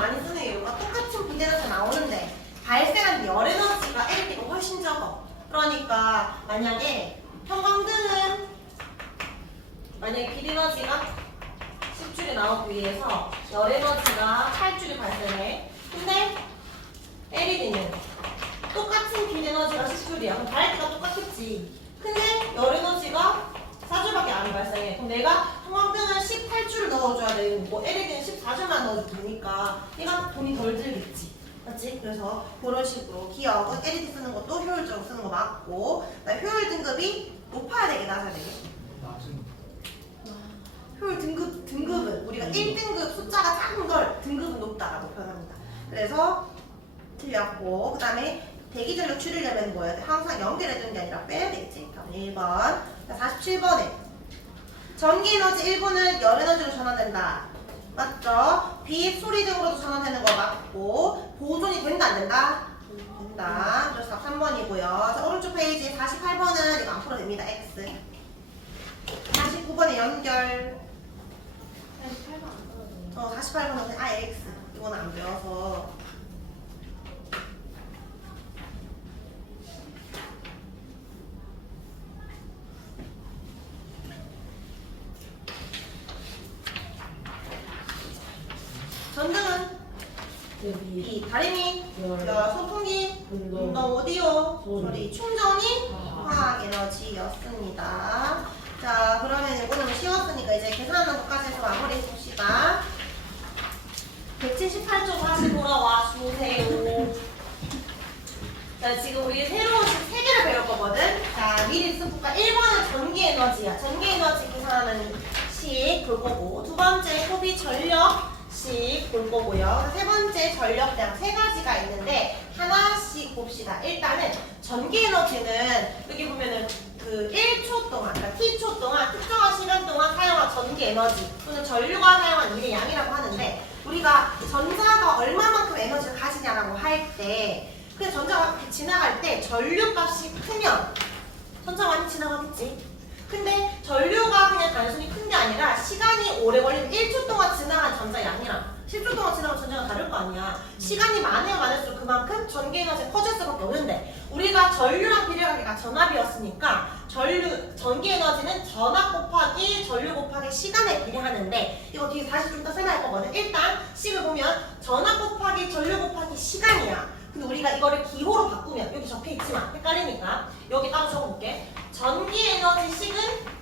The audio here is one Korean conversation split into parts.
많이 쓰는 이유가 똑같은 비대너지가 나오는데 발생한 열 에너지가 LP가 훨씬 적어. 그러니까 만약에 형광등은 만약에 비대너지가 10줄이 나오기 위해서 열 에너지가 8줄이 발생해. 근데 LED는 똑같은 비대너지가 10줄이야. 그럼 밝기가 똑같겠지. 근데 열 에너지가 4줄밖에 안 발생해. 그럼 내가 형광등은 18줄을 넣어줘야 되는 거고 LED는 14줄만 넣어도 되니까 얘가 돈이 덜 들겠지. 맞지? 그래서 그런 식으로 기억은 LED 쓰는 것도 효율적으로 쓰는 거 맞고, 효율 등급이 높아야 되게 낮아야 되게. 효율 등급은 우리가 1등급 숫자가 작은 걸 등급은 높다라고 표현합니다. 그래서 틀렸고, 그 다음에 대기전력 줄이려면 뭐야 돼? 항상 연결해주는 게 아니라 빼야 되겠지. 그럼 1번. 자, 47번에 전기에너지 일부는 열에너지로 전환된다. 맞죠? 빛, 소리 등으로도 전환되는 거 맞고, 보존이 된다 안 된다? 된다. 그래서 3번이고요. 자, 오른쪽 페이지 48번은 이거 안 풀어도 됩니다. X. 49번에 연결. 48번은 그냥 아예 X. 이건 안 배워서. 전등은 B, 다리미, 선풍기, 운동, 오디오, 소리, 충전이 화학에너지였습니다. 자, 그러면 이거는 쉬웠으니까 이제 계산하는 것까지 해서 마무리 해봅시다. 178쪽 다시 돌아와 주세요. 자, 지금 우리 새로운 식 3개를 배울 거거든. 자, 미리 써볼까? 1번은 전기에너지야. 전기에너지 계산하는 식 볼 거고, 두 번째 소비 전력 식 볼 거고요. 세 번째 전력량 3가지가 있는데 하나씩 봅시다. 일단은 전기에너지는 여기 보면은 그 1초 동안, 그러니까 t초 동안 특정한 시간 동안 사용한 전기에너지 또는 전류가 사용한 일의 양이라고 하는데, 우리가 전자가 얼마만큼 에너지를 가지냐라고 할 때, 그 전자가 지나갈 때 전류값이 크면 전자가 많이 지나가겠지. 근데 전류가 그냥 단순히 큰 게 아니라 시간이 오래 걸리면 1초 동안 지나간 전자 양이랑 10초 동안 지나간 전자가 다를 거 아니야. 시간이 많으면 많을수록 그만큼 전기에너지가 커질 수밖에 없는데, 우리가 전류랑 비례하기가 전압이었으니까 전기에너지는 전압 곱하기 전류 곱하기 시간에 비례하는데, 이거 뒤에 다시 좀 더 설명할 거거든. 일단 식을 보면 전압 곱하기 전류 곱하기 시간이야. 근데 우리가 이거를 기호로 바꾸면, 여기 적혀있지만 헷갈리니까 여기 따로 적어볼게. 전기에너지 식은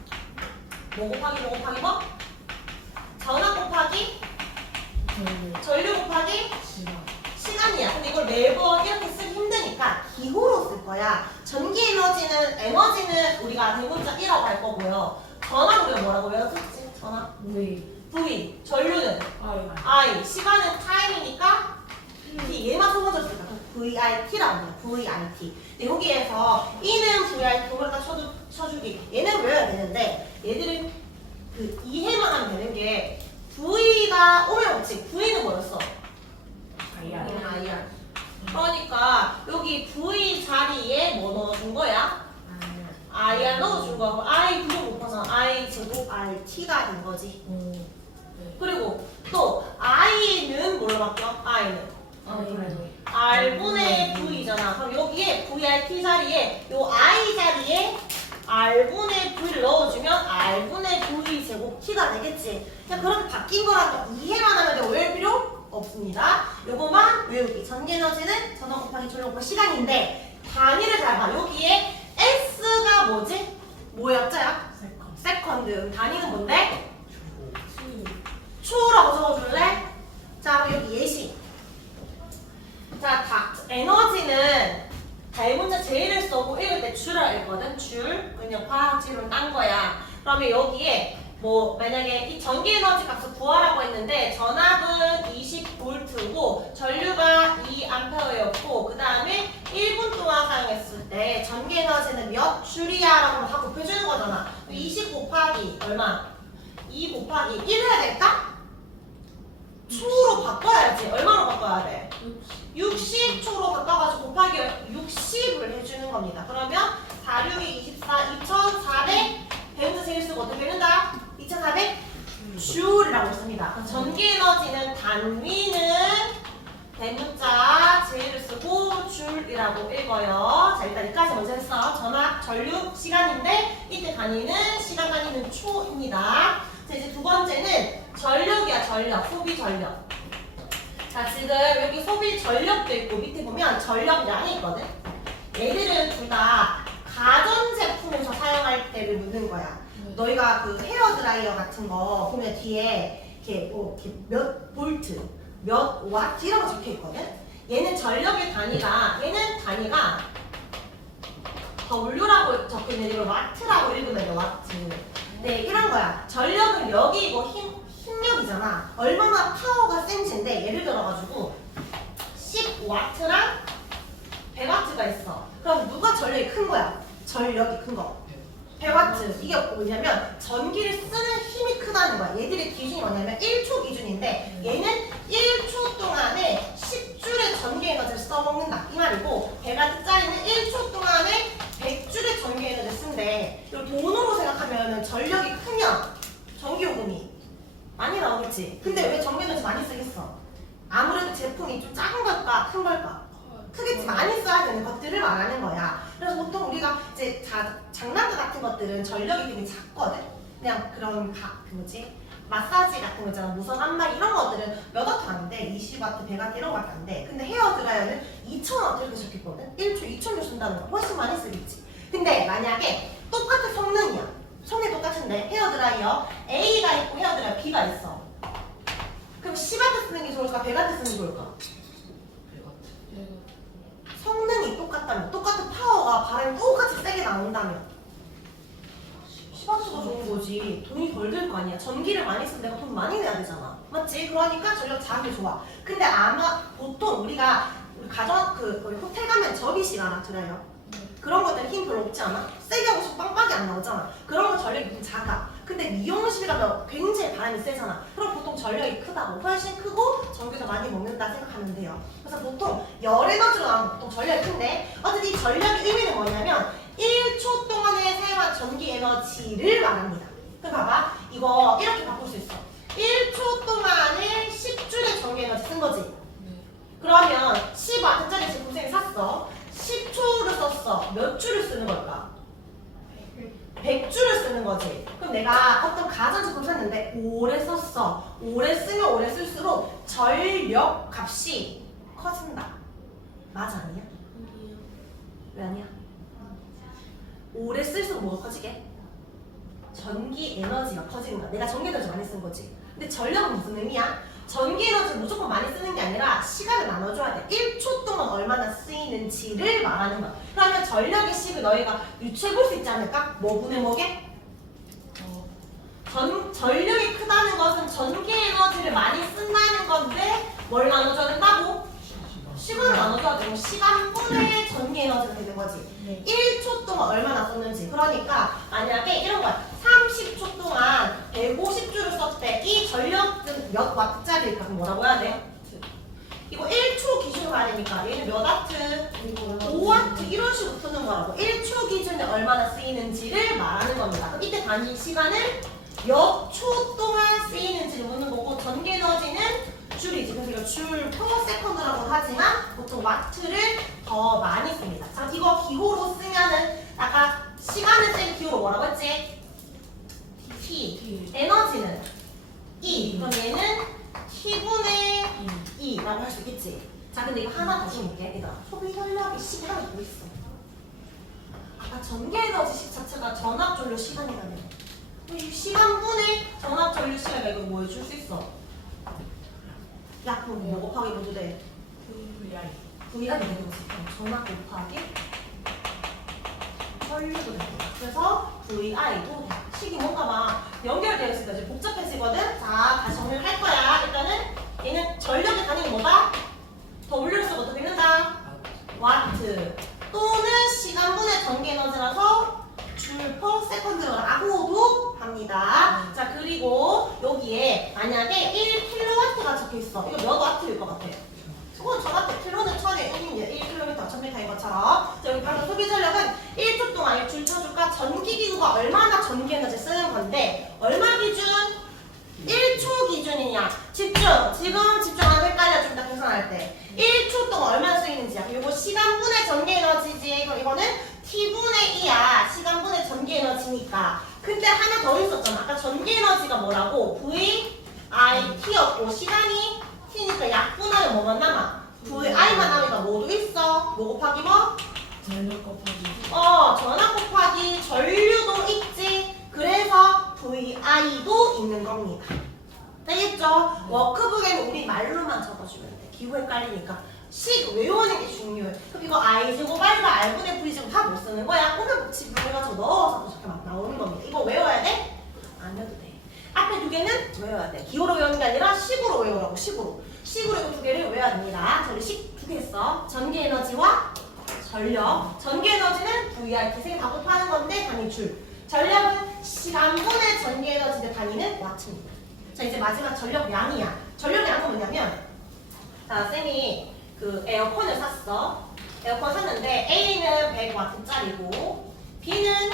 뭐 곱하기 뭐 곱하기 뭐? 전압 곱하기 전류 곱하기 시간이야. 근데 이걸 매번 이렇게 쓰기 힘드니까 기호로 쓸 거야. 에너지는 우리가 대문자 1라고 할 거고요. 전압 우리가 뭐라고 외웠었지? 전압? V. 전류는 I. 시간은 타임이니까 T. 얘만 소모졌으니까 VIT라고 해요. VIT. 근데 여기에서 E는 VIT 그걸다 쳐주기. 얘는 외워야 되는데, 얘들은 그 이해만 하면 되는 게, V가 오면 없지. V는 뭐였어? IR. 그러니까 여기 V 자리에 뭐 넣어준 거야? IR 넣어준 거야. I 부분 곱하면 I 제곱 RT가 된 거지. 그리고 또 I는 뭘로 바뀌어? I는 R분의 V잖아. 그럼 여기에 VRT 자리에 요 I 자리에 R분의 V를 넣어주면 R분의 V 제곱 T가 되겠지. 그냥 그렇게 바뀐 거라는 거 이해만 하면 돼. 외울 필요 없습니다. 요거만 외우기. 전기에너지는 전원 곱하기 전류 곱하기 시간인데, 단위를 잘 봐. 여기에 S가 뭐지? 뭐의 약자야? 세컨드. 단위는 뭔데? 초라고 적어줄래? 자, 그럼 여기 예시. 자, 에너지는 대문자 제일을 써고 읽을 때 줄을 읽거든. 줄. 그냥 화학지로 딴 거야. 그러면 여기에 뭐 만약에 이 전기에너지 값을 구하라고 했는데, 전압은 20V고 전류가 2A였고, 그 다음에 1분 동안 사용했을 때 전기에너지는 몇 줄이야? 라고 다 곱해주는 거잖아. 20 곱하기 얼마? 2 곱하기 1 해야 될까? 초로 바꿔야지. 얼마로 바꿔야 돼? 60초로 바꿔가지고 곱하기 60을 해주는 겁니다. 그러면 4, 6이 24, 2400 배운자 제일 쓰고 어떻게 배운다? 2400 줄이라고 씁니다. 그럼 전기 에너지는 단위는 대문자 제를 쓰고 줄이라고 읽어요. 자, 일단 여기까지 먼저 했어. 전압, 전류, 시간인데 이때 단위는 시간 단위는 초입니다. 자, 이제 두 번째는 전력이야. 전력, 소비 전력. 자, 지금 여기 소비 전력도 있고 밑에 보면 전력량이 있거든. 얘들은 둘 다 가전제품에서 사용할 때를 묻는 거야. 너희가 그 헤어드라이어 같은 거 보면 뒤에 이렇게 몇 볼트, 몇 와트 이런 거 적혀 있거든. 얘는 전력의 단위가, 얘는 단위가 W라고 적혀 있는데 이걸 와트라고 읽으면 돼. 와트. 네, 이런 거야. 전력은 여기고 힘력이잖아. 얼마나 파워가 센지인데 예를 들어가지고 10와트랑 100와트가 있어. 그럼 누가 전력이 큰 거야? 전력이 큰 거. 100와트. 이게 뭐냐면 전기를 쓰는 힘이 크다는 거야. 얘들의 기준이 뭐냐면 1초 기준인데 얘는 1초 동안에 10줄의 전기 에너지를 써먹는다. 이 말이고 100와트짜리는 1초 동안에 100줄의 전기 에너지를 쓴대. 이걸 돈으로 생각하면 전력이 크면 전기요금이 많이 나오겠지. 근데 왜 전기 에너지 많이 쓰겠어? 아무래도 제품이 좀 작은 걸까 큰 걸까? 크겠지. 많이 써야 되는 것들을 말하는 거야. 그래서 보통 우리가 이제 장난감 같은 것들은 전력이 굉장히 작거든. 그냥 그런 그 뭐지? 마사지 같은 거 있잖아. 무선 안마 이런 것들은 몇 와트 안 돼. 20와트, 100와트 이런 거밖에 안 돼. 근데 헤어드라이어는 2000와트 이렇게 적혀있거든. 1초 2000줄 쓴다는 거 훨씬 많이 쓰겠지. 근데 만약에 똑같은 성능이야. 성능이 똑같은데 헤어드라이어 A가 있고 헤어드라이어 B가 있어. 그럼 10와트 쓰는 게 좋을까? 100와트 쓰는 게 좋을까? 성능이 똑같다면, 똑같은 파워가 바람이 똑같이 세게 나온다면 10와트가 좋은 거지. 돈이 덜 들 거 아니야. 전기를 많이 쓰면 내가 돈 많이 내야 되잖아. 맞지? 그러니까 전력 작은 게 좋아. 근데 아마 보통 우리 가정 우리 호텔 가면 접이식 알아들어요? 그런 것들은 힘 별로 없지 않아? 세게 하고 싶어 빵빵이 안 나오잖아. 그런 거 전력이 좀 작아. 근데 미용실 가면 굉장히 바람이 세잖아. 그럼 보통 전력이 크다고, 훨씬 크고 전기도 많이 먹는다 생각하면 돼요. 그래서 보통 열 에너지로 나오면 보통 전력이 큰데 어쨌든 이 전력의 의미는 뭐냐면 1초 동안에 사용한 전기 에너지를 말합니다. 그럼 봐봐. 이거 이렇게 바꿀 수 있어. 1초 동안에 10줄의 전기 에너지 쓴 거지. 그러면 10와트짜리 제품생이 샀어. 10초를 썼어. 몇 줄을 쓰는 걸까? 100줄을 쓰는 거지. 그럼 내가 어떤 가전제품 샀는데 오래 썼어. 오래 쓰면 오래 쓸수록 전력 값이 커진다. 맞아 아니야? 왜 아니야? 오래 쓸수록 뭐가 커지게? 전기 에너지가 커지는 거야. 내가 전기 에너지 많이 쓴 거지. 근데 전력은 무슨 의미야? 전기 에너지를 무조건 많이 쓰는 게 아니라 시간을 나눠줘야 돼. 1초 동안 얼마나 쓰이는지를 말하는 거야. 그러면 전력의 식을 너희가 유추해 볼 수 있지 않을까? 뭐 분의 뭐게? 전력이 크다는 것은 전기 에너지를 많이 쓴다는 건데 뭘 나눠줘야 된다고? 시간을 나눠줘야 되고 시간분의 전기 에너지가 되는 거지. 1초 동안 얼마나 썼는지. 그러니까 만약에 이런 거야. 30초 동안 150줄을 썼대. 이 전력은 몇 와트짜리일까? 그럼 뭐라고 해야 돼? 이거 1초 기준으로 가야 되니까 얘는 몇 와트? 5와트 이런 식으로 푸는 거라고. 1초 기준에 얼마나 쓰이는지를 말하는 겁니다. 그럼 이때 단위 시간은 몇 초 동안 쓰이는지를 묻는 거고 전기 에너지는 줄이지. 그래서 이거 줄 퍼 세컨드라고 하지만 보통 와트를 더 많이 씁니다. 자, 이거 기호로 쓰면은 아까 시간을 쓴 기호로 뭐라고 했지? T. 에너지는 E. 그럼 얘는 T분의 E라고 할 수 있겠지. 자, 근데 이거 하나 더 줄게. 얘들아, 소비 전력이 시간이 뭐 있어? 아까 전기 에너지식 자체가 전압 전류 시간이라며. 이 시간분의 전압 전류 시간이가 이거 뭐 해줄 수 있어? 야, 그럼 뭐 곱하기 뭐도 돼? VR이 되는 거지. 전압 곱하기 전류도 되는 거야. 그래서 VI도 식이 뭔가 막 연결되어 있으니까 이제 복잡해지거든? 자, 다시 정리를 할 거야. 일단은 얘는 전력의 단위는 뭐다? W를 쓰고 어떻게 읽는다? 와트 또는 시간분의 전기 에너지라서 줄 퍼 세컨드라고도 합니다. 자, 그리고 여기에 만약에 1kW가 적혀 있어. 이거 몇 와트일 것 같아? 그건 저같아. 킬로는 1000에 1km 1000m인 것처럼. 자, 여기 방금 소비 전력은 1초 동안 줄 쳐줄까? 전기기구가 얼마나 전기 에너지 쓰는 건데 얼마 기준? 그냥 집중. 지금 집중하면 헷갈려. 좀 이따 계산할 때. 1초 동안 얼마나 쓰이는지야. 그리고 시간분의 전기 에너지지. 그럼 이거는 T분의 2야. 시간분의 전기 에너지니까. 근데 하나 더 있었잖아. 아까 전기 에너지가 뭐라고? V, I, T였고 시간이 T니까 약분하면 뭐만 남아? V, I만 남으니까 뭐도 있어. 뭐 곱하기 뭐? 전력 곱하기. 전압 곱하기 전류도 있지. 그래서 VI도 있는 겁니다. 되겠죠? 워크북에는 우리 말로만 적어주면 돼. 기호 헷갈리니까. 식 외우는 게 중요해. 그럼 이거 I제곱 R과 R분의 V제곱 다 못 쓰는 거야. 오늘 복습을 해가지고 넣어서 저렇게 막 나오는 겁니다. 이거 외워야 돼? 안 외워도 돼. 앞에 두 개는 외워야 돼. 기호로 외우는 게 아니라 식으로 외우라고. 식으로. 식으로 이거 두 개를 외워야 됩니다. 저희 식 두 개 했어. 전기 에너지와 전력. 전기 에너지는 VRT 세 개 다 곱하는 건데 단위 줄. 전력은 시간분의 전기 에너지의 단위는 와트입니다. 자 이제 마지막 전력량이야. 전력량은 뭐냐면 자 쌤이 그 에어컨을 샀어. 에어컨 샀는데 A는 100W짜리고 B는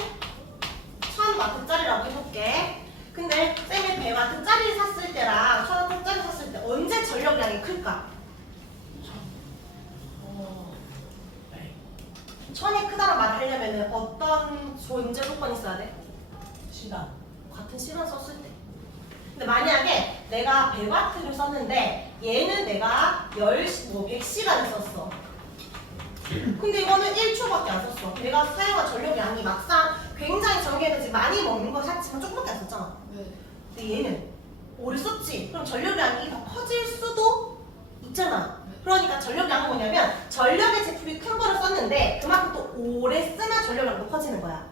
1000W짜리라고 해볼게. 근데 쌤이 100W짜리 샀을 때랑 1000W짜리 샀을 때 언제 전력량이 클까? 1000이 크다는 말을 하려면 어떤 존재 조건이 있어야 돼? 시간. 같은 시간 썼을 때. 근데 만약에 내가 100W를 썼는데 얘는 내가 100시간을 썼어. 근데 이거는 1초밖에 안 썼어. 내가 사용한 전력량이 막상 굉장히 전기에너지 많이 먹는 거 샀지만 조금밖에 안 썼잖아. 네. 근데 얘는 오래 썼지. 그럼 전력량이 더 커질 수도 있잖아. 그러니까 전력량은 뭐냐면 전력의 제품이 큰 거를 썼는데 그만큼 또 오래 쓰면 전력량도 커지는 거야.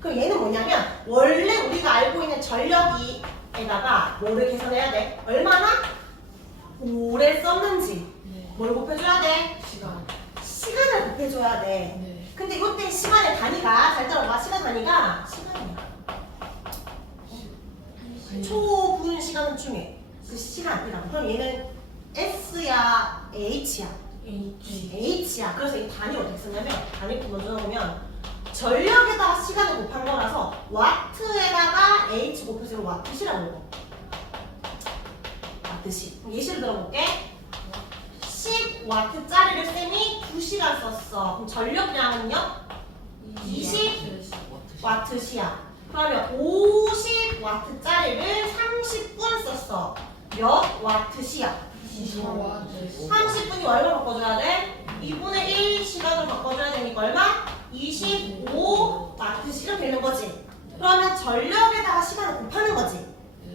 그럼 얘는 뭐냐면 원래 우리가 알고 있는 전력이에다가 뭐를 계산해야 돼? 얼마나 오래 썼는지. 뭘 곱해줘야 돼? 시간. 시간을 곱해줘야 돼. 네. 근데 이때 시간의 단위가 잘 들어봐. 시간 단위가 시간이야. 초분 시간 중에 그 시간이라고. 그럼 얘는 S야, H야? H야. 그래서 이 단위 어떻게 쓰냐면 단위표 먼저 넣으면 전력에다가 시간을 곱한 거라서 와트에다가 H 곱해서 와트시라고 읽어. 와트시. 예시를 들어볼게. 10W짜리를 쌤이 2시간 썼어. 그럼 전력량은요? 20W시야. 그러면 50W짜리를 30분 썼어. 몇 W시야? 30분이 얼마 바꿔줘야 돼? 2분의 1 시간으로 바꿔줘야 되니까 얼마? 25W시가 되는 거지. 그러면 전력에다가 시간을 곱하는 거지.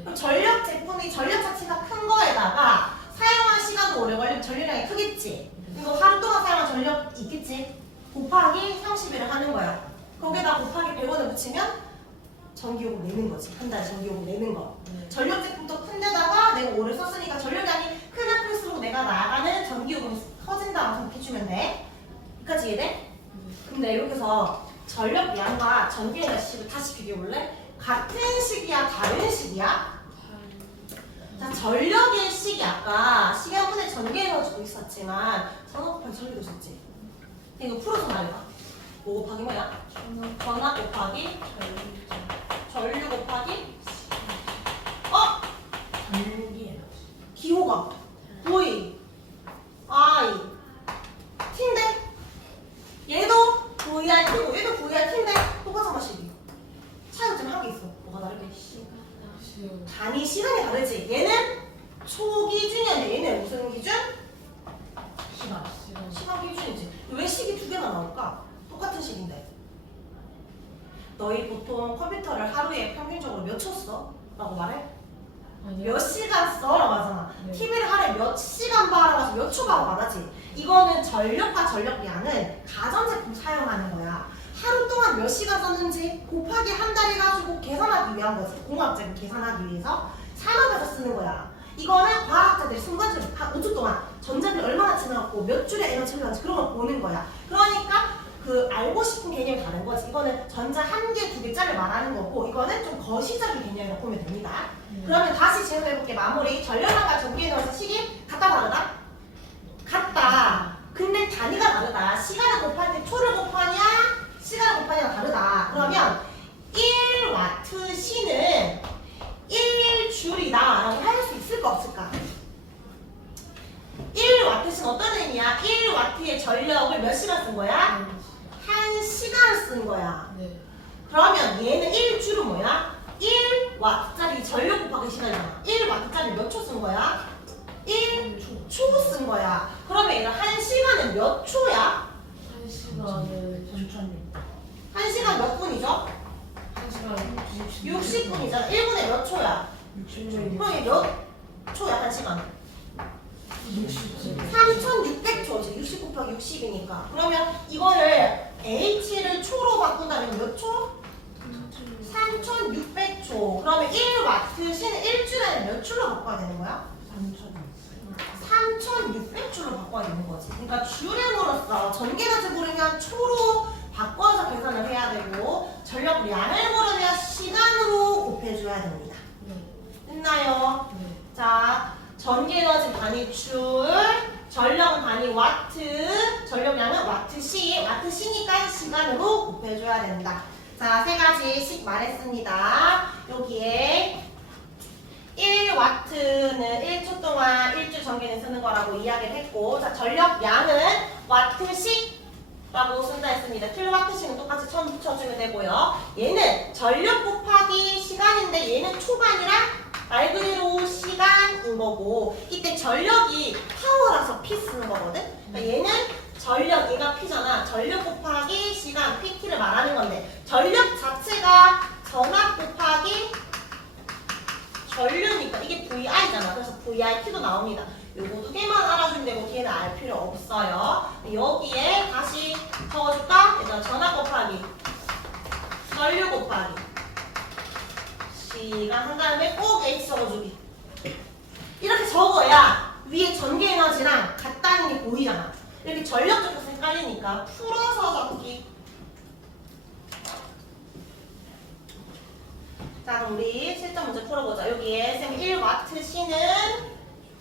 그럼 전력 제품이 전력 자체가 큰 거에다가 사용한 시간도 오래 걸리면 전력량이 크겠지. 이거 하루 동안 사용한 전력 있겠지. 곱하기 30일을 하는 거야. 거기에다 곱하기 100원을 붙이면 전기요금 내는 거지. 한 달에 전기요금 내는 거. 전력 제품도 큰 데다가 내가 오래 썼으니까 전력량이 크면 클수록 내가 나가는 전기요금이 커진다고 생각해주면 돼. 여기까지 이해돼? 근데 여기서 전력량과 전기에너지를 다시 비교해볼래? 같은 식이야? 다른 식이야? 자, 전력의 식이 아까 시간분의 전기에너지도 있었지만 전압 곱하기 전류도 있었지. 이거 풀어서 말해봐. 뭐 곱하기 뭐야? 전압 곱하기 전류 곱하기 기호가 V, I, T인데 얘도 VI T고 얘도 VI T인데 똑같은 맛이지. 차이점 한 개 있어. 뭐가 다르게? 단위 시간이 다르지. 얘는 초기준이었는데 얘는 무슨 기준? 시간 기준이지. 왜 식이 두 개나 나올까? 똑같은 식인데. 너희 보통 컴퓨터를 하루에 평균적으로 몇 초 써? 라고 말해? 몇 시간 써? 라고 하잖아. 네. TV를 하루에 몇 시간 봐? 라고 해서 몇 초 봐고 말하지. 이거는 전력과 전력량은 가전제품 사용하는 거야. 하루 동안 몇 시간 썼는지 곱하기 한 달 해가지고 계산하기 위한 거지. 공학적인 계산하기 위해서 산업에서 쓰는 거야. 이거는 과학자들이 순간적으로 한 5초 동안 전자들이 얼마나 지나갔고 몇 줄의 에너지 흘러간지 그런 걸 보는 거야. 그러니까 그 알고 싶은 개념이 다른 거지. 이거는 전자 한 개, 두 개짜리 말하는 거고 이거는 좀 거시적인 개념이라고 보면 됩니다. 그러면 다시 질문해볼게. 마무리. 전력량과 전기에너지 식이 같다 다르다? 같다. 근데 단위가 다르다. 시간을 곱할 때 초를 곱하냐 시간을 곱하냐가 다르다. 그러면 1W시는 1줄이다 라고 할 수 있을까 없을까? 1W의 전력을 몇 시간 쓴 거야? 1시간 쓴 거야. 네. 그러면 얘는 1주로 뭐야? 1W짜리 전력 곱하기 시간이잖아. 1W짜리 몇 초 쓴 거야? 1초 쓴 거야. 그러면 얘가 1시간은 몇 초야? 1시간은 3,600. 1시간 몇 분이죠? 1시간 60분이잖아. 1분에 몇 초야? 60분. 그럼 얘 몇 초야 1시간? 60분. 3600초지. 60 곱하기 60이니까. 그러면 이거를 H를 초로 바꾼다면 몇 초? 3600초. 그러면 1W 시는 일주일에 몇 줄로 바꿔야 되는 거야? 3600줄로 바꿔야 되는 거지. 그러니까 줄임으로써 전개에너지 부르면 초로 바꿔서 계산을 해야 되고 전력량을 부르면 시간으로 곱해줘야 됩니다. 됐나요? 자, 전개에너지 단위 줄, 전력은 단위 와트, 전력량은 와트시, 와트시니까 시간으로 곱해줘야 된다. 자, 세 가지씩 말했습니다. 여기에 1와트는 1초 동안 1주 전기를 쓰는 거라고 이야기를 했고, 자, 전력량은 와트씩라고 쓴다 했습니다. 킬로와트씩은 똑같이 처음 붙여주면 되고요. 얘는 전력 곱하기 시간인데 얘는 초가 아니라 말 그대로 시간인 거고, 이때 전력이 파워라서 P 쓰는 거거든? 그러니까 얘는 전력, 얘가 P잖아. 전력 곱하기 시간, PT를 말하는 건데, 전력 자체가 전압 곱하기 전류니까 이게 VI잖아. 그래서 VIT도 나옵니다. 요거 두 개만 알아주면 되고 뒤에는 알 필요 없어요. 여기에 다시 적어줄까? 일단 전압 곱하기 전류 곱하기 시간 한 다음에 꼭 H 적어주기. 이렇게 적어야 위에 전개에너지랑 같다는 게 보이잖아. 이렇게 전력 적혀서 헷갈리니까 풀어서 적기. 자, 그럼 우리 실전 문제 풀어보자. 여기에 쌤 1W 시는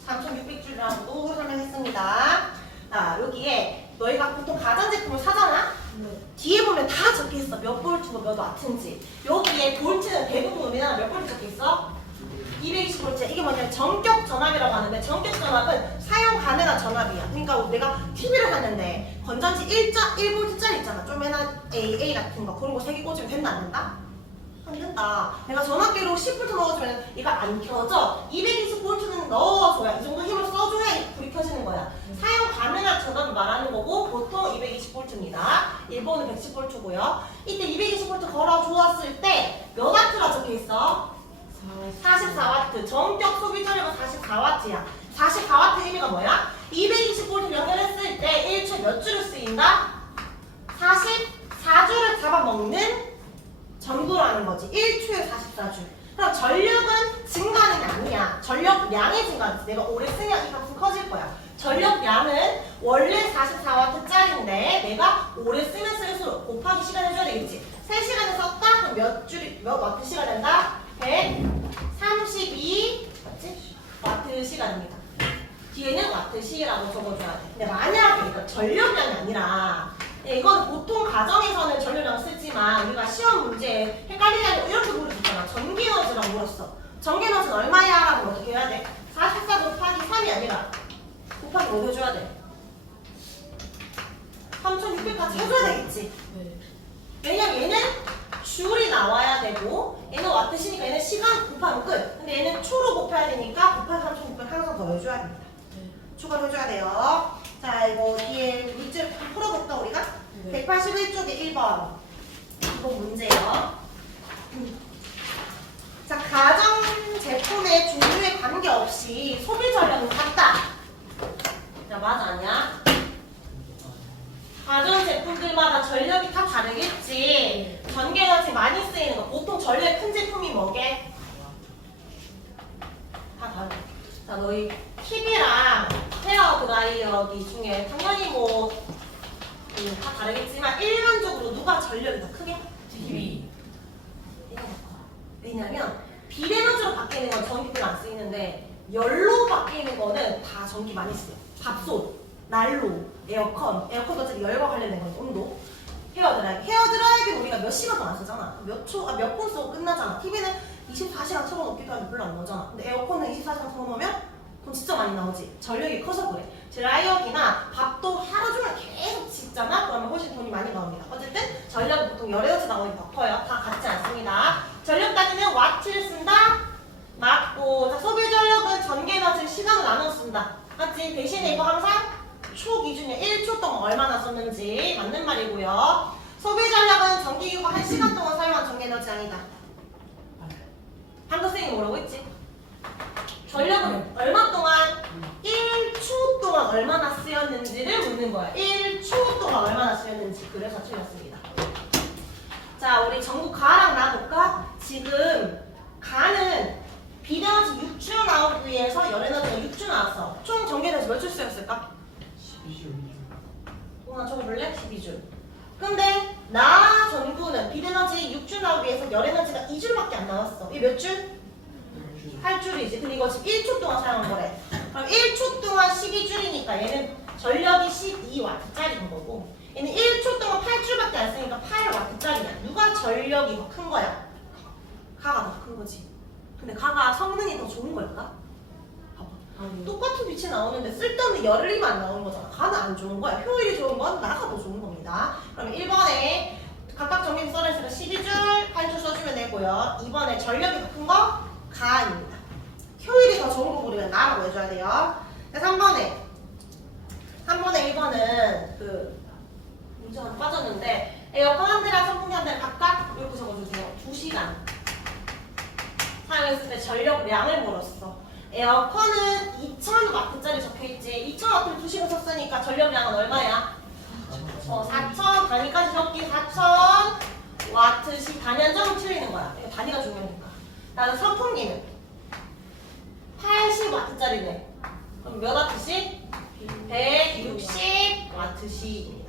3600줄이라고 설명했습니다. 자, 여기에 너희가 보통 가전제품을 사잖아? 뒤에 보면 다 적혀있어. 몇 볼트고 몇 와트인지. 여기에 볼트는 대부분 우리나라 몇 볼트 적혀있어? 220볼트. 이게 뭐냐면 전격 전압이라고 하는데, 전격 전압은 사용 가능한 전압이야. 그러니까 내가 TV를 샀는데 건전지 1.1V짜리 있잖아. 쪼매난 AA 같은 거. 그런 거 3개 꽂으면 된다 안 된다? 안 된다. 내가 전압기로 10V 넣어주면 얘가 안 켜져. 220V는 넣어줘야, 이 정도 힘을 써줘야 불이 켜지는 거야. 사용 가능한 전압을 말하는 거고, 보통 220V입니다. 일본은 110V고요. 이때 220V 걸어주었을 때 몇 와트라 적혀있어? 44와트. 전격 소비 전력은 44와트야. 44와트 의미가 뭐야? 220V 연결했을 때 1초에 몇 줄을 쓰인다? 44줄을 잡아먹는 전구라는 거지. 1초에 44줄. 그럼 전력은 증가는 아니야. 전력량이 증가하지. 내가 오래 쓰면 이 값은 커질 거야. 전력량은 원래 44와트짜리인데 내가 오래 쓰면 쓸수록 곱하기 시간 해줘야 되겠지. 3시간을 썼다? 그럼 몇 와트 시간 된다? 132 맞지? 와트 시간입니다. 뒤에는 와트시라고 적어줘야 돼. 근데 만약에 그러니까 전력량이 아니라, 이건 보통 가정에서는 전력량을 쓰지만 우리가 시험 문제에 헷갈리냐고 이렇게 물어줬잖아. 전기에너지라고 물었어. 전기에너지는 얼마야? 라고 어떻게 해야 돼? 44 곱하기 3이 아니라 곱하기 뭐 해줘야 돼? 3600까지 해줘야 되겠지. 왜냐면 얘는 줄이 나와야 되고 얘는 와트시니까 얘는 시간 곱하면 끝. 근데 얘는 초로 곱해야 되니까 곱하기 3600 항상 더 해줘야 됩니다. 추가를 해줘야 돼요. 자, 이거 뒤에 밑줄 풀어볼까 우리가? 181쪽에 1번 이거 문제요. 자, 가전 제품의 종류에 관계없이 소비 전력은 같다. 자, 맞아 아니야? 가전 제품들마다 전력이 다 다르겠지. 전기에너지 많이 쓰이는 거. 보통 전력이 큰 제품이 뭐게? 다 다르. 자, 너희 TV랑 헤어 드라이어기 중에 당연히 뭐 다 다르겠지만 일반적으로 누가 전력이 더 크게? TV. 왜냐면 비에너지로 바뀌는 건 전기 별로 안 쓰이는데 열로 바뀌는 거는 다 전기 많이 써요. 밥솥, 난로, 에어컨도 어차피 열과 관련된 거니까 온도. 헤어드라이기는 우리가 몇 시간 동안 쓰잖아. 몇 분 쓰고 끝나잖아. TV는 24시간 틀어놓기도 하는데 별로 안 나오잖아. 근데 에어컨은 24시간 틀어놓으면 돈 진짜 많이 나오지. 전력이 커서 그래. 드라이어기나 밥도 하루 종일 계속 짓잖아? 그러면 훨씬 돈이 많이 나옵니다. 어쨌든 전력은 보통 열에너지 나오니 더 커요. 다 같지 않습니다. 전력 따지면 와트를 쓴다? 맞고. 자, 소비 전력은 전기 에너지를 시간으로 나눠 쓴다. 맞지? 대신에 이거 항상 초 기준이야. 1초 동안 얼마나 썼는지 맞는 말이고요. 소비 전력은 전기기구 1시간 동안 사용한 전기 에너지 아니다. 방금 선생님이 뭐라고 했지? 전력은 얼마 동안? 1초 동안 얼마나 쓰였는지를 묻는 거야. 1초 동안 얼마나 쓰였는지. 그래서 틀렸습니다. 자, 우리 전국 가랑 나볼까? 지금 가는 비대너지 6주 나오기 위해서 열에너지가 6주 나왔어. 총 전기에너지 몇 주 쓰였을까? 12주. 나 적어볼래? 12주. 근데 나 전구는 비대너지 6주 나오기 위해서 열에너지가 2줄밖에 안 나왔어. 이게 몇 줄? 8줄이지. 근데 이거 지금 1초 동안 사용한 거래. 그럼 1초 동안 12줄이니까 얘는 전력이 12W짜리인 거고 얘는 1초 동안 8줄밖에 안 쓰니까 8W짜리야. 누가 전력이 더 큰 거야? 가가 더 큰 거지. 근데 가가 성능이 더 좋은 걸까? 봐봐. 똑같은 빛이 나오는데 쓸데없는 열이만 안 나오는 거잖아. 가는 안 좋은 거야. 효율이 좋은 건 나가 더 좋은 겁니다. 그럼 1번에 각각 전기구 써있으니까 12줄, 8줄 써주면 되고요. 2번에 전력이 더 큰 거? 가입니다. 효율이 더 좋은 거 고르면 나라고 해줘야 돼요. 3번에 1번은 그 문제가 빠졌는데 에어컨 한 대랑 선풍기 한 대를 각각 이렇게 적어주세요. 2시간 사용했을 때 전력량을 물었어. 에어컨은 2000W짜리 적혀있지. 2000W를 2시간 썼으니까 전력량은 얼마야? 4000 단위까지 적기 4000W씩 단위 한 점을 틀리는 거야. 이거 단위가 중요하니까. 나는 선풍기는 80W짜리네. 그럼 몇 W씩? 160W씩입니다.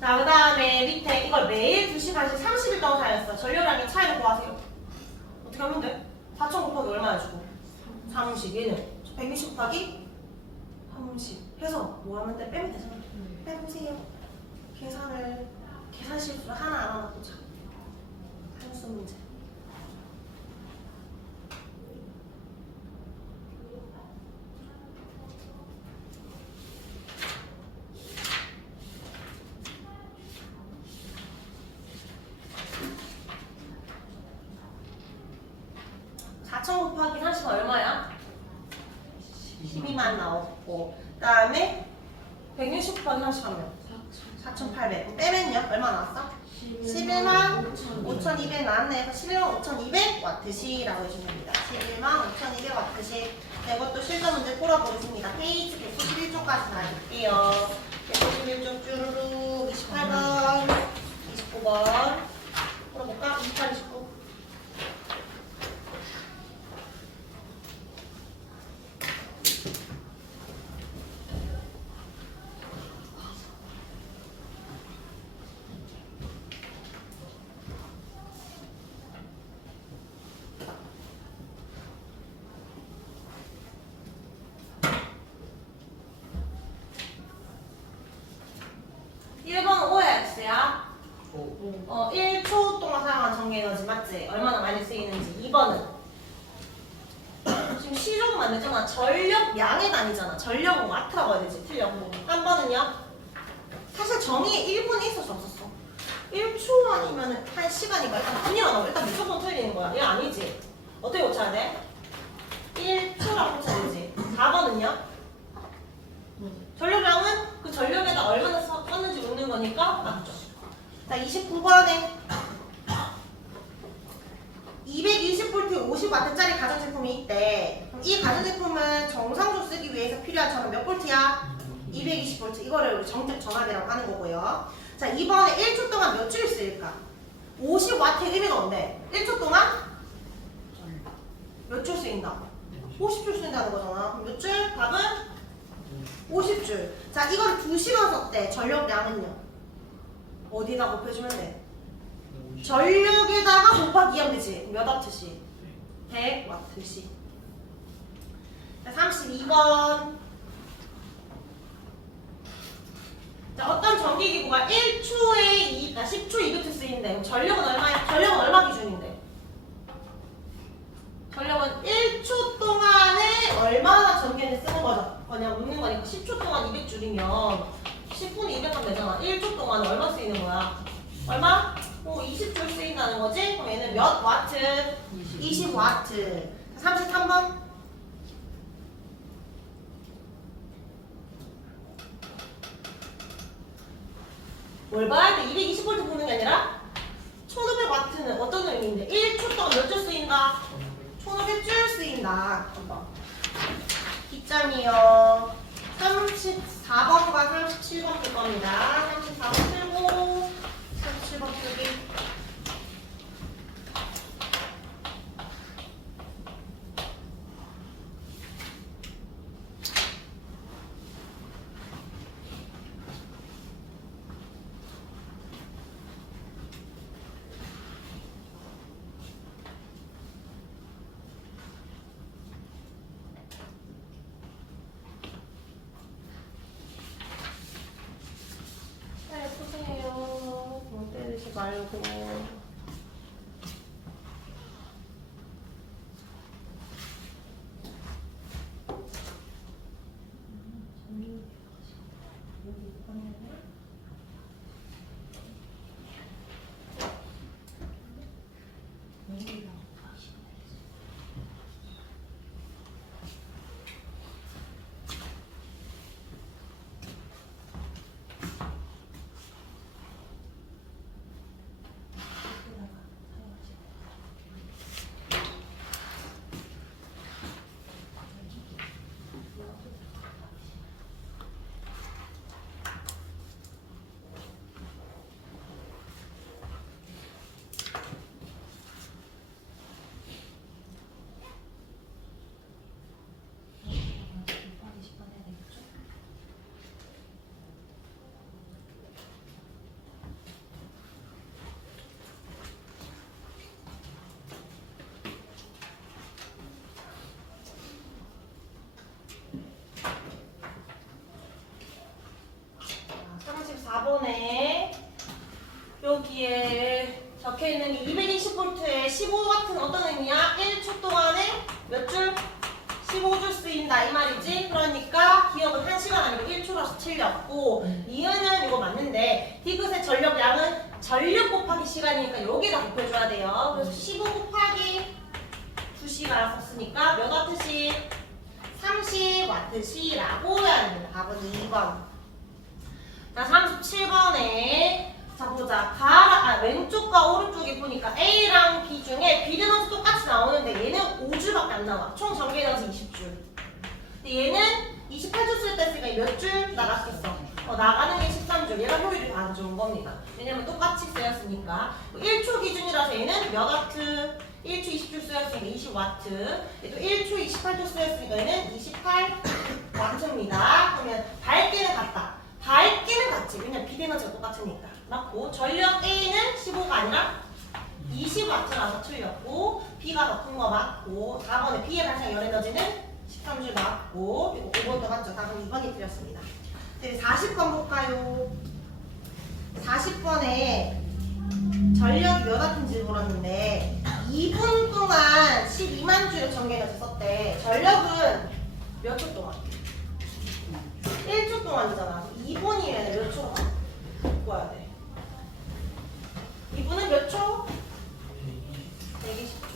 자, 그 다음에 밑에 이걸 매일 2시간씩 30일 동안 사용했어. 전력량의 차이를 구하세요. 어떻게 하면 돼? 4,000 곱하기 얼마야 주고? 30. 얘는 160 곱하기 30 해서 뭐 하면 돼? 빼면 되잖아. 빼보세요. 계산 실수를 하나 안 하나 보자. 산수 문제. 곱하기 30은 얼마야? 12만 나왔고 그 다음에 160 곱하기 30 하면 4,800 빼면요? 얼마 나왔어? 11만 5,200 나왔네. 그래서 11만 5,200W시라고 해주면 됩니다. 11만 5,200W시. 이것도 실전 문제 풀어보겠습니다. 페이지 191쪽까지 다 할게요. 191쪽 쭈루루 28번 29번 풀어볼까? 28, 29 1번은 OX야. 1초 동안 사용한 전기에너지 맞지? 얼마나 많이 쓰이는지. 2번은 지금 시조금 안 되잖아. 전력량의 단위잖아. 전력은 와트라고 해야 되지. 틀렸고. 3번은요? 사실 정의에 1분이 있을 수 없었어. 1초 아니면 1시간이니까 일단 분이 안 나오고 일단 무조건 틀리는 거야. 이거 아니지? 어떻게 고쳐야 돼? 1초라고 고쳐야 되지. 4번은요? 전력량은 그 전력에다 얼마나 썼는지 묻는 거니까 맞죠. 자, 29번에 220V 50W짜리 가전제품이 있대. 그럼 이 가전제품은 정상적으로 쓰기 위해서 필요한 전원 몇 볼트야? 220V. 이거를 우리 정적 전압이라고 하는 거고요. 자, 이번에 1초 동안 몇 줄이 쓰일까? 50W의 의미가 뭔데? 1초 동안 몇 줄 쓰인다? 50줄 쓰인다는 거잖아. 그럼 몇 줄? 답은 50줄. 자, 이걸 2시간 썼대. 전력량은요? 어디다 곱해주면 돼? 전력에다가 곱하기 하면 되지. 몇 와트씩? 100W씩. 자, 32번. 자, 어떤 전기기구가 1초에 10초 200트 쓰이는데 그럼 전력은 얼마야? 전력은 얼마 기준인데? 전력은 1초 동안에 얼마나 전개는 쓰는 거죠. 그냥 묶는 거니까 10초 동안 200줄이면 10분에 200 하면 되잖아. 1초 동안 얼마 쓰이는 거야? 얼마? 20줄 쓰인다는 거지? 그럼 얘는 몇 와트? 20와트. 33번. 뭘 봐야 돼? 220V 보는 게 아니라 1500W는 어떤 의미인데 1초 동안 몇 줄 쓰인다? 1500줄 쓰인다. 한번. 빗장이요. 34번과 37번 풀 겁니다. 34번 풀고 37번 풀기. 잘 푸세요. 멍 때리지 말고. 여기에 적혀있는 220V에 15W는 어떤 의미야? 1초 동안에 몇 줄? 15줄 쓰인다 이 말이지. 그러니까 기억은 1시간 아니고 1초라서 틀렸고 이은은 이거 맞는데 디귿의 전력량은 전력 곱하기 시간이니까 여기다 곱해줘야 돼요. 그래서 15 곱하기 2시간 썼으니까 몇 와트씩? 30와트시라고 해야 됩니다. 답은 2번. 자, 37번에 자 보자. 왼쪽과 오른쪽에 보니까 A랑 B 중에 B는 에너지 똑같이 나오는데 얘는 5줄밖에 안 나와. 총 전개 에너지 20줄. 근데 얘는 28줄 쓸 때 쓰니까 몇 줄 나갔겠어? 나가는 게 13줄. 얘가 효율이 더 안 좋은 겁니다. 왜냐면 똑같이 쓰였으니까. 1초 기준이라서 얘는 몇 와트? 1초 20줄 쓰였으니까 20와트. 또 1초 28줄 쓰였으니까 얘는 28와트입니다. 그러면 밝기는 같다. 밝기는 같지. 왜냐면 비대너지가 똑같으니까. 맞고 전력 A는 15가 아니라 20W라서 틀렸고 B가 더 큰 거 맞고 4번에 B의 발생 열에너지는 13줄 맞고 그리고 5번도 맞죠. 답은 2번이 틀렸습니다. 이제 40번 볼까요? 40번에 전력이 몇 와트인지 물었는데 2분 동안 12만 줄의 전개에너지 썼대. 전력은 몇 초 동안? 1초 동안이잖아. 2분이면 몇 초? 바꿔야 돼. 2분은 몇 초? 120초.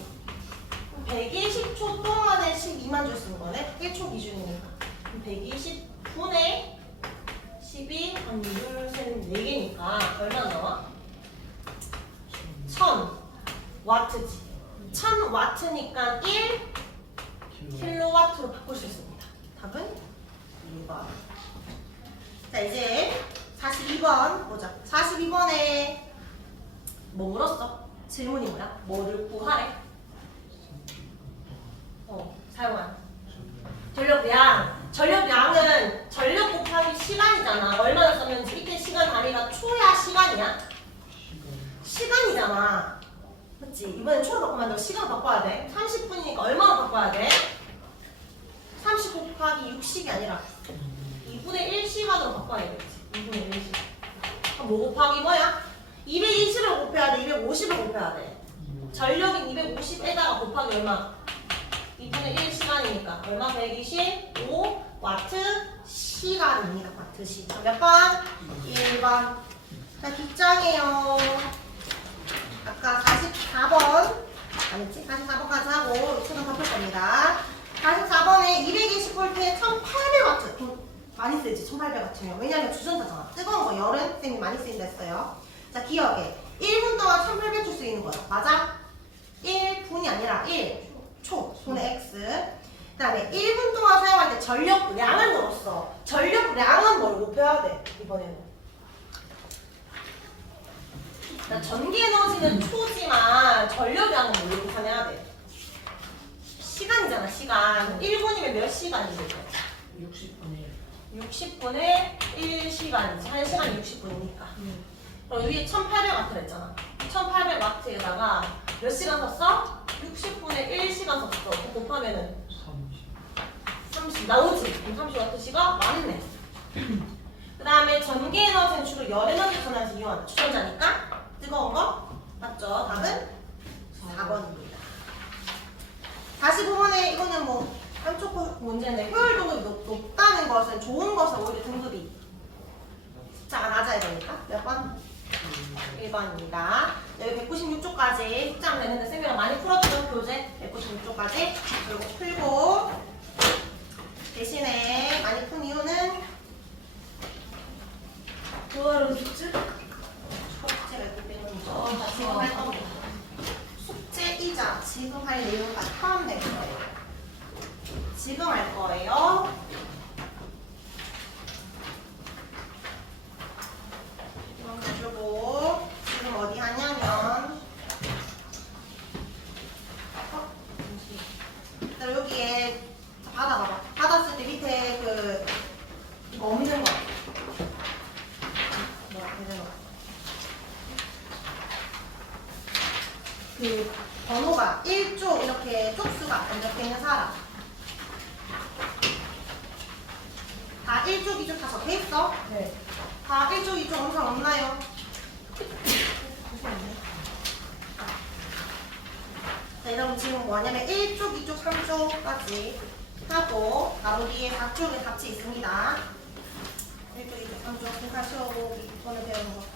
120초 동안에 12만 줄 쓰는 거네. 1초 기준이니까. 120분에 12, 1, 2, 3, 4개니까 얼마 나와? 1000W지. 1000W니까 1kW로 바꿀 수 있습니다. 답은 2번. 자, 이제 42번 보자. 42번에 뭐 물었어? 질문이 뭐야? 뭐를 구하래? 사용한 전력량. 전력량은 전력 곱하기 시간이잖아. 얼마나 썼는지. 이때 시간 단위가 초야 시간이야? 시간이잖아. 그치? 이번엔 초로 바꾸면 너 시간 바꿔야 돼. 30분이니까 얼마로 바꿔야 돼? 30 곱하기 60이 아니라 2분의 1시간으로 바꿔야 되겠지. 2분의 1시간. 그럼 뭐 곱하기 뭐야? 220을 곱해야 돼. 250을 곱해야 돼. 전력인 250에다가 곱하기 얼마? 2분의 1시간이니까 시간. 얼마? 125 와트 시간입니다. 와트 시. 몇 번? 1번. 자, 뒷장이에요. 아까 44번. 아니지? 44번까지 하고 최근 덮을 겁니다. 44번에 220V에 1800W. 많이 쓰이지, 1800W면. 왜냐면 주전자잖아. 뜨거운 거, 열은 쌤이 많이 쓰인다 했어요. 자, 기억해. 1분 동안 1800 줄 수 있는 거야. 맞아? 1분이 아니라 1초. 손의 X. 그 다음에 1분 동안 사용할 때 전력량을 물었어. 전력량은 뭘 목표해야 돼, 이번에는. 전기 에너지는 초지만 전력량은 뭘로 계산해야 돼? 시간이잖아, 시간. 1분이면 몇 시간이 되죠? 60분이에요. 60분에 1시간이지. 1시간이 60분이니까. 그럼 위에 1800W 했잖아. 1800W에다가 몇 시간 썼어? 60분에 1시간 썼어. 그거 곱하면은 30 나오지? 그럼 30W가 맞네. 그 다음에 전기 에너지는 주로 열 에너지 전환에서 이용한다. 주전자니까 뜨거운 거 맞죠? 답은 4번입니다. 45번에 이거는 뭐 한쪽 문제인데 효율 등급이 높다는 것은 좋은 것은 오히려 등급이 숫자가 낮아야 되니까 몇 번? 1번입니다. 여기 196쪽까지 숙제하면 되는데 쌤이랑 많이 풀어주는 교재 196쪽까지 그리고 풀고 대신에 많이 푼 이유는 좋아하는 숙제? 숙제가 있기 때문이죠. 자, 지금 할 겁니다. 숙제이자 지금 할 내용과 포함될 거예요. 지금 할 거예요. 이건 가지고 지금 어디 하냐면 잠시만. 여기에 받아봐봐. 받았을 때 밑에 그 이거 없는 거. 뭐야, 이거. 그 번호가 1쪽 이렇게 쪽수가 안 적혀 있는 사람. 다 1쪽, 2쪽 다 적혀 있어? 네. 다 1쪽, 2쪽 영상 없나요? 자, 여러분 지금 뭐냐면 1쪽, 2쪽, 3쪽까지 하고 바로 뒤에 4쪽에 같이 있습니다. 1쪽, 2쪽, 3쪽, 등칼 채우고 이번에 배우는 거.